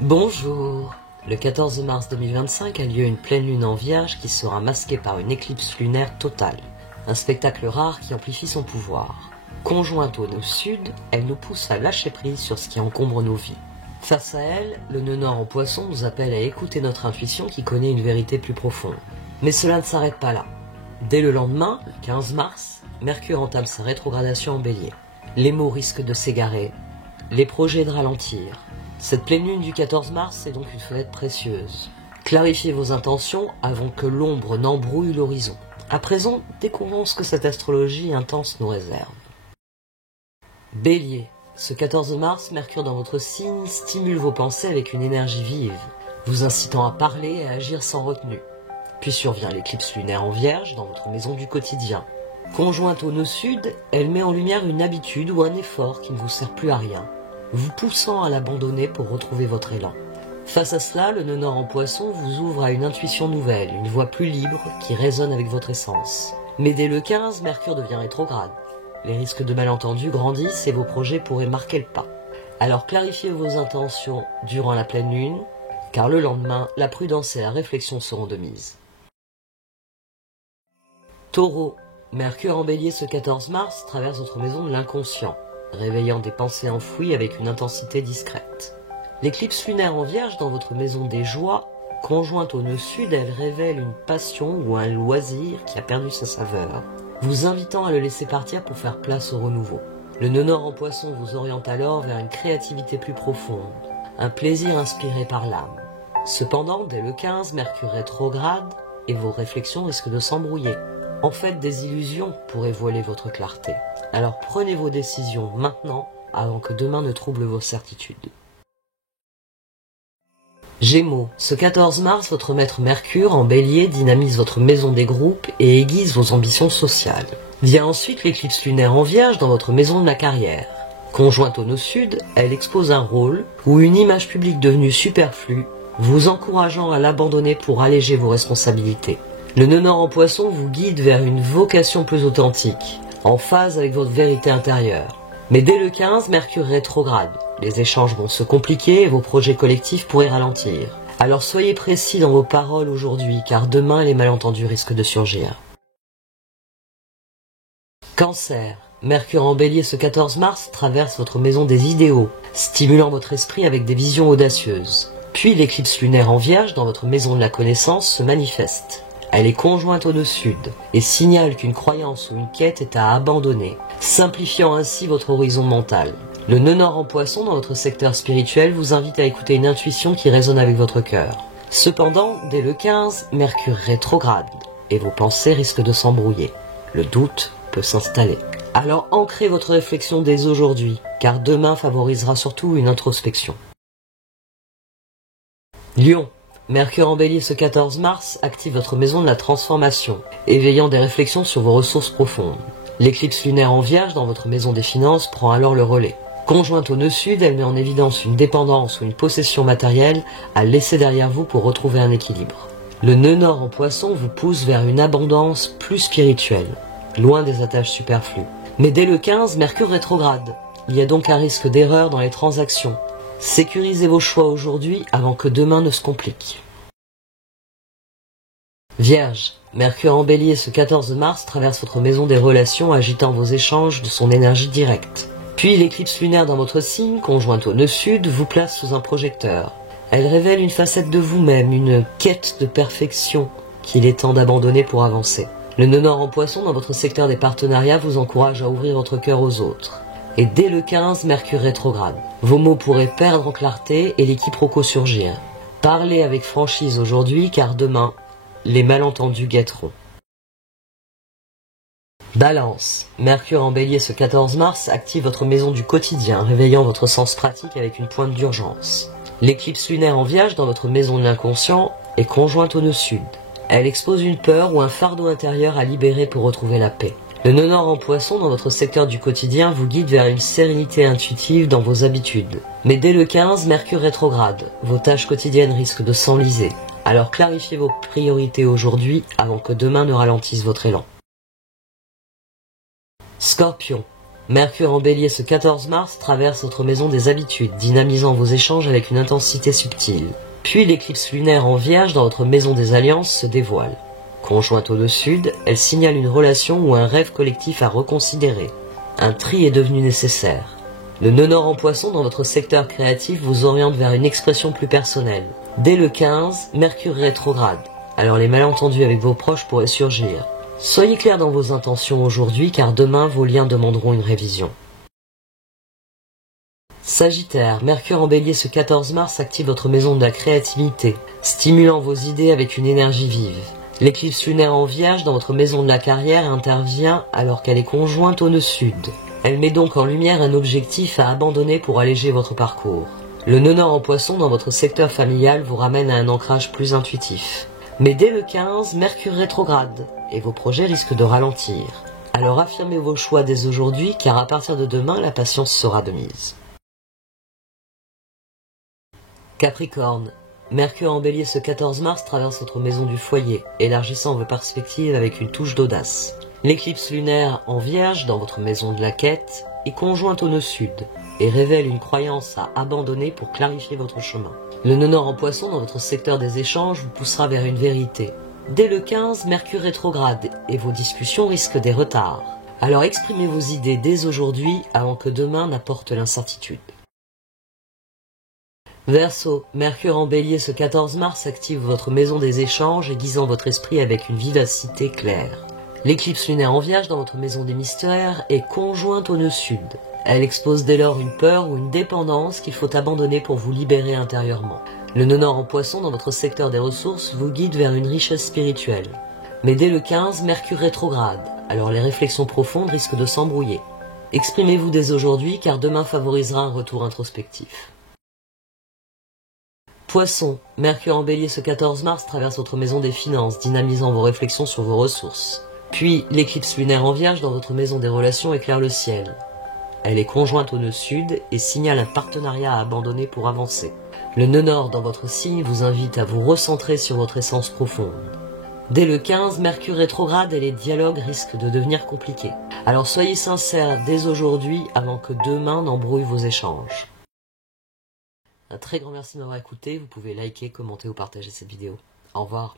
Bonjour. Le 14 mars 2025 a lieu une pleine lune en Vierge qui sera masquée par une éclipse lunaire totale. Un spectacle rare qui amplifie son pouvoir. Conjointe au nœud sud, elle nous pousse à lâcher prise sur ce qui encombre nos vies. Face à elle, le nœud nord en Poisson nous appelle à écouter notre intuition qui connaît une vérité plus profonde. Mais cela ne s'arrête pas là. Dès le lendemain, le 15 mars, Mercure entame sa rétrogradation en Bélier. Les mots risquent de s'égarer, les projets de ralentir. Cette pleine lune du 14 mars est donc une fenêtre précieuse. Clarifiez vos intentions avant que l'ombre n'embrouille l'horizon. À présent, découvrons ce que cette astrologie intense nous réserve. Bélier, ce 14 mars, Mercure dans votre signe stimule vos pensées avec une énergie vive, vous incitant à parler et à agir sans retenue. Puis survient l'éclipse lunaire en Vierge dans votre maison du quotidien. Conjointe au nœud sud, elle met en lumière une habitude ou un effort qui ne vous sert plus à rien, vous poussant à l'abandonner pour retrouver votre élan. Face à cela, le nœud nord en Poisson vous ouvre à une intuition nouvelle, une voix plus libre qui résonne avec votre essence. Mais dès le 15, Mercure devient rétrograde. Les risques de malentendus grandissent et vos projets pourraient marquer le pas. Alors clarifiez vos intentions durant la pleine lune, car le lendemain, la prudence et la réflexion seront de mise. Taureau, Mercure en Bélier ce 14 mars traverse votre maison de l'inconscient, réveillant des pensées enfouies avec une intensité discrète. L'éclipse lunaire en Vierge dans votre maison des joies, conjointe au nœud sud, elle révèle une passion ou un loisir qui a perdu sa saveur, vous invitant à le laisser partir pour faire place au renouveau. Le nœud nord en Poisson vous oriente alors vers une créativité plus profonde, un plaisir inspiré par l'âme. Cependant, dès le 15, Mercure rétrograde et vos réflexions risquent de s'embrouiller. En fait, des illusions pourraient voiler votre clarté. Alors prenez vos décisions maintenant avant que demain ne trouble vos certitudes. Gémeaux, ce 14 mars, votre maître Mercure en Bélier dynamise votre maison des groupes et aiguise vos ambitions sociales. Vient ensuite l'éclipse lunaire en Vierge dans votre maison de la carrière. Conjointe au nœud sud, elle expose un rôle ou une image publique devenue superflue, vous encourageant à l'abandonner pour alléger vos responsabilités. Le nœud nord en Poisson vous guide vers une vocation plus authentique, en phase avec votre vérité intérieure. Mais dès le 15, Mercure rétrograde. Les échanges vont se compliquer et vos projets collectifs pourraient ralentir. Alors soyez précis dans vos paroles aujourd'hui, car demain les malentendus risquent de surgir. Cancer, Mercure en Bélier ce 14 mars traverse votre maison des idéaux, stimulant votre esprit avec des visions audacieuses. Puis l'éclipse lunaire en Vierge dans votre maison de la connaissance se manifeste. Elle est conjointe au nœud sud et signale qu'une croyance ou une quête est à abandonner, simplifiant ainsi votre horizon mental. Le nœud nord en Poisson dans votre secteur spirituel vous invite à écouter une intuition qui résonne avec votre cœur. Cependant, dès le 15, Mercure rétrograde et vos pensées risquent de s'embrouiller. Le doute peut s'installer. Alors ancrez votre réflexion dès aujourd'hui, car demain favorisera surtout une introspection. Lion, Mercure en Bélier ce 14 mars active votre maison de la transformation, éveillant des réflexions sur vos ressources profondes. L'éclipse lunaire en Vierge dans votre maison des finances prend alors le relais. Conjointe au nœud sud, elle met en évidence une dépendance ou une possession matérielle à laisser derrière vous pour retrouver un équilibre. Le nœud nord en Poisson vous pousse vers une abondance plus spirituelle, loin des attaches superflues. Mais dès le 15, Mercure rétrograde. Il y a donc un risque d'erreur dans les transactions. Sécurisez vos choix aujourd'hui avant que demain ne se complique. Vierge, Mercure en Bélier ce 14 mars traverse votre maison des relations agitant vos échanges de son énergie directe. Puis l'éclipse lunaire dans votre signe, conjointe au nœud sud, vous place sous un projecteur. Elle révèle une facette de vous-même, une quête de perfection qu'il est temps d'abandonner pour avancer. Le nœud nord en Poisson dans votre secteur des partenariats vous encourage à ouvrir votre cœur aux autres. Et dès le 15, Mercure rétrograde. Vos mots pourraient perdre en clarté et les quiproquos surgir. Parlez avec franchise aujourd'hui, car demain, les malentendus guetteront. Balance, Mercure en Bélier ce 14 mars active votre maison du quotidien, réveillant votre sens pratique avec une pointe d'urgence. L'éclipse lunaire en Vierge dans votre maison de l'inconscient est conjointe au nœud sud. Elle expose une peur ou un fardeau intérieur à libérer pour retrouver la paix. Le nœud nord en Poisson dans votre secteur du quotidien vous guide vers une sérénité intuitive dans vos habitudes. Mais dès le 15, Mercure rétrograde. Vos tâches quotidiennes risquent de s'enliser. Alors clarifiez vos priorités aujourd'hui avant que demain ne ralentisse votre élan. Scorpion, Mercure en Bélier ce 14 mars traverse votre maison des habitudes, dynamisant vos échanges avec une intensité subtile. Puis l'éclipse lunaire en Vierge dans votre maison des alliances se dévoile. Conjointe au nœud sud, elle signale une relation ou un rêve collectif à reconsidérer. Un tri est devenu nécessaire. Le nœud nord en Poisson dans votre secteur créatif vous oriente vers une expression plus personnelle. Dès le 15, Mercure rétrograde. Alors les malentendus avec vos proches pourraient surgir. Soyez clair dans vos intentions aujourd'hui car demain vos liens demanderont une révision. Sagittaire, Mercure en Bélier ce 14 mars active votre maison de la créativité, stimulant vos idées avec une énergie vive. L'éclipse lunaire en Vierge dans votre maison de la carrière intervient alors qu'elle est conjointe au nœud sud. Elle met donc en lumière un objectif à abandonner pour alléger votre parcours. Le nœud nord en Poisson dans votre secteur familial vous ramène à un ancrage plus intuitif. Mais dès le 15, Mercure rétrograde et vos projets risquent de ralentir. Alors affirmez vos choix dès aujourd'hui car à partir de demain, la patience sera de mise. Capricorne, Mercure en Bélier ce 14 mars traverse votre maison du foyer, élargissant vos perspectives avec une touche d'audace. L'éclipse lunaire en Vierge dans votre maison de la quête est conjointe au nœud sud et révèle une croyance à abandonner pour clarifier votre chemin. Le nœud nord en Poisson dans votre secteur des échanges vous poussera vers une vérité. Dès le 15, Mercure rétrograde et vos discussions risquent des retards. Alors exprimez vos idées dès aujourd'hui avant que demain n'apporte l'incertitude. Verseau, Mercure en Bélier ce 14 mars active votre maison des échanges aiguisant votre esprit avec une vivacité claire. L'éclipse lunaire en Vierge dans votre maison des mystères est conjointe au nœud sud. Elle expose dès lors une peur ou une dépendance qu'il faut abandonner pour vous libérer intérieurement. Le nœud nord en Poisson dans votre secteur des ressources vous guide vers une richesse spirituelle. Mais dès le 15, Mercure rétrograde, alors les réflexions profondes risquent de s'embrouiller. Exprimez-vous dès aujourd'hui car demain favorisera un retour introspectif. Poisson, Mercure en Bélier ce 14 mars traverse votre maison des finances, dynamisant vos réflexions sur vos ressources. Puis, l'éclipse lunaire en Vierge dans votre maison des relations éclaire le ciel. Elle est conjointe au nœud sud et signale un partenariat à abandonner pour avancer. Le nœud nord dans votre signe vous invite à vous recentrer sur votre essence profonde. Dès le 15, Mercure rétrograde et les dialogues risquent de devenir compliqués. Alors soyez sincères dès aujourd'hui avant que demain n'embrouille vos échanges. Un très grand merci de m'avoir écouté, vous pouvez liker, commenter ou partager cette vidéo. Au revoir.